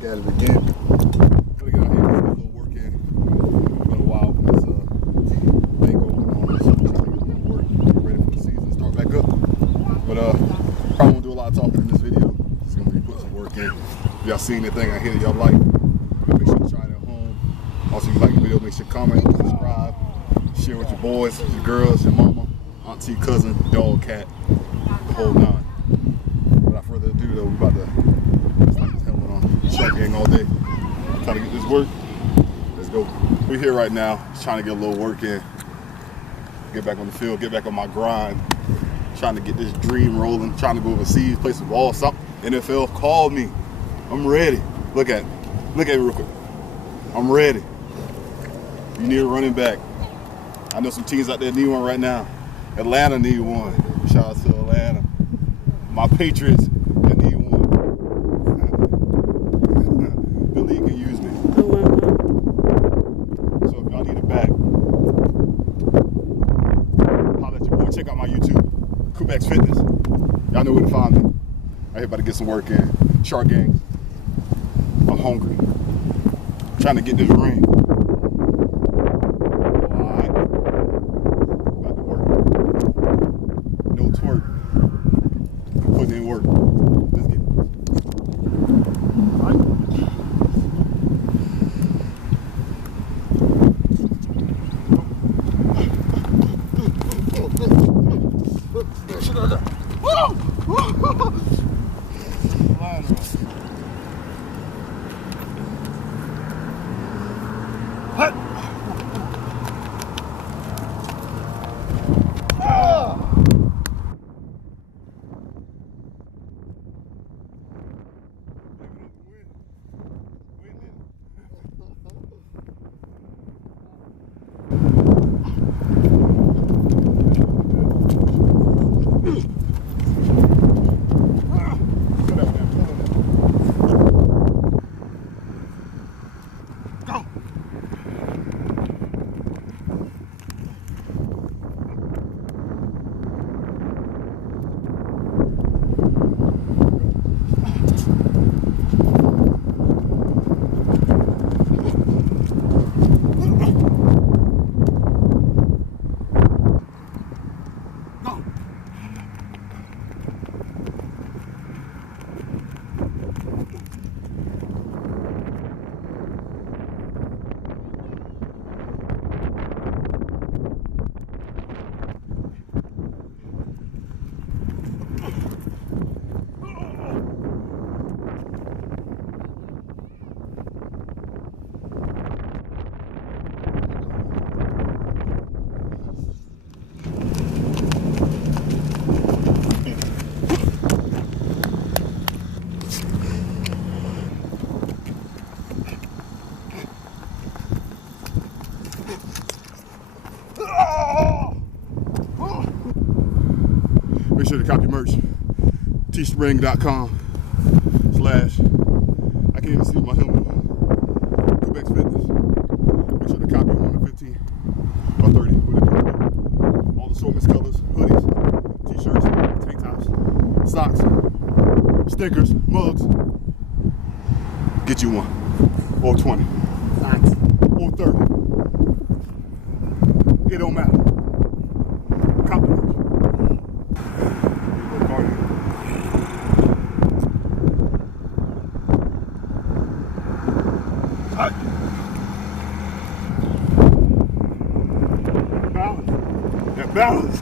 back at it again. Gotta get out here and get a little work in. It's been a while with this thing going on, so I'm trying to get a little work, get ready for the season, start back up. But probably won't do a lot of talking in this video. Just gonna be putting some work in. If y'all seen anything out here that y'all like, make sure to try it at home. Also, if you like the video, make sure to comment, subscribe, share with your boys, your girls, your mama, auntie, cousin, dog, cat, the whole nine. Without further ado, though, we about to slap this helmet on, shark gang all day, trying to get this work. Let's go. We're here right now, just trying to get a little work in, get back on the field, get back on my grind, trying to get this dream rolling, trying to go overseas, play some ball, something. NFL called me. I'm ready. Look at me real quick. I'm ready. You need a running back. I know some teams out there need one right now. Atlanta need one. Shout out to Atlanta. My Patriots, they need one. The league can use me. So if y'all need a back, holla at your boy. Check out my YouTube, Coop Fitness. Y'all know where to find me. I'm here about to get some work in. Shark gang. I'm hungry. I'm trying to get this ring. Work. Let's get it. All right. What? Make sure to copy merch. teespring.com/ I can't even see my helmet. Coop Fitness. Make sure to copy 115 or 30. All the assortments, colors, hoodies, t-shirts, tank tops, socks, stickers, mugs. Get you one. Or 20. Or 30. It don't matter. Copy merch. Balance.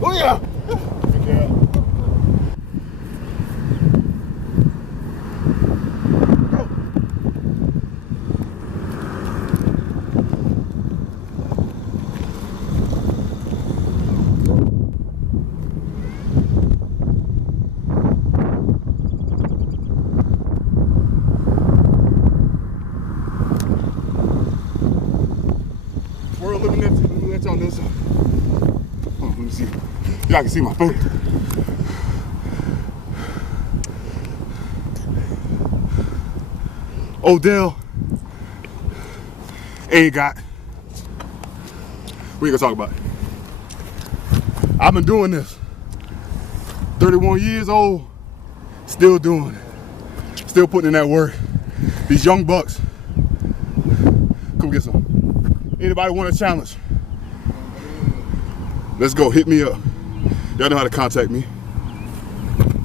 Oh yeah. Let me let y'all know something. Hold on, let me see. Y'all can see my face. Odell ain't got. We ain't gonna talk about it. I've been doing this. 31 years old, still doing it. Still putting in that work. These young bucks. Come get some. Anybody want a challenge? Let's go, hit me up. Y'all know how to contact me.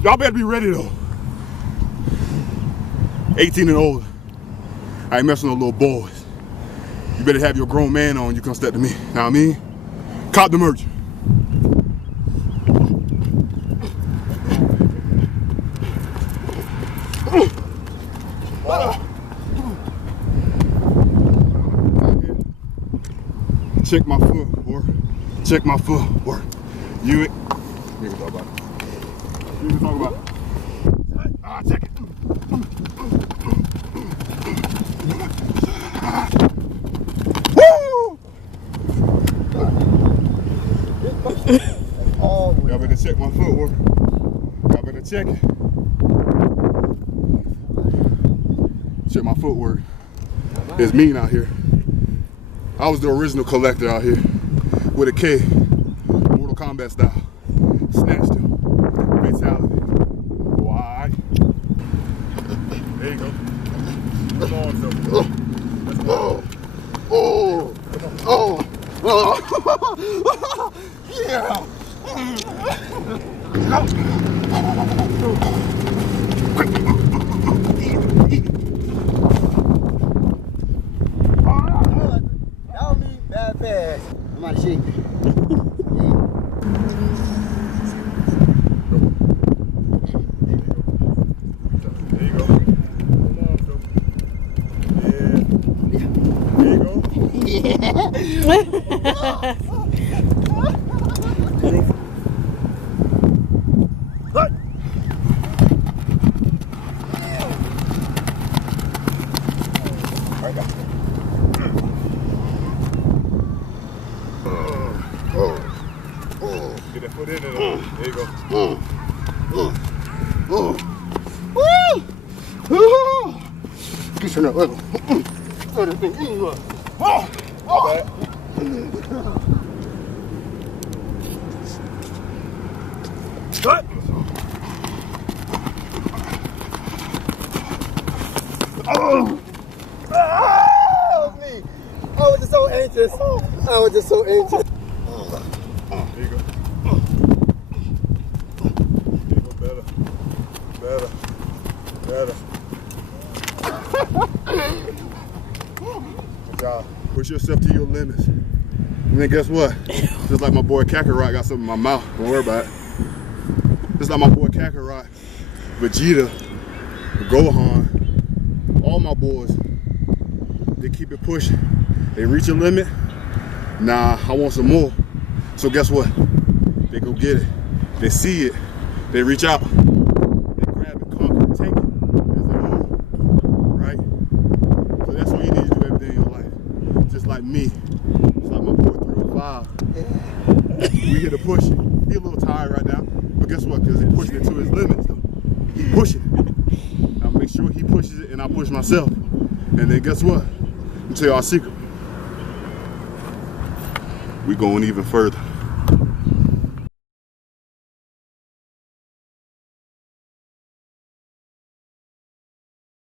Y'all better be ready though. 18 and older. I ain't messing with little boys. You better have your grown man on, you come step to me. Know what I mean? Cop the merch. Check my footwork. Check my footwork. You it. We can talk about it. We can talk about it. Ah, check it. Woo! Y'all better check my footwork. Y'all better check it. Check my footwork. It's mean out here. I was the original collector out here with a K, Mortal Kombat style. Snatched him. Fatality. Why? There you go. Come on, so. Let's go. Yeah. I'm out of shape. There you go. Come on, Phil. Yeah. There you go. Get that foot in there. There you go. Get your nut. Me. I was just so anxious. I was just so anxious. There you go. There you go. Better. Better. Better. Good job. Push yourself to your limits. And then guess what? Just like my boy Kakarot got something in my mouth. Don't worry about it. Just like my boy Kakarot, Vegeta, Gohan, all my boys, they keep it pushing. They reach a limit. Nah, I want some more. So guess what? They go get it. They see it. They reach out. They grab it, conquer it, take it. That's their own. Right? So that's what you need to do every day in your life. Just like me. Just like my boy 305. We here to push it. He a little tired right now. But guess what? Because he's pushing it to his limits though. He's pushing it. I'll make sure he pushes it and I push myself. And then guess what? Let me tell you our secret. We going even further.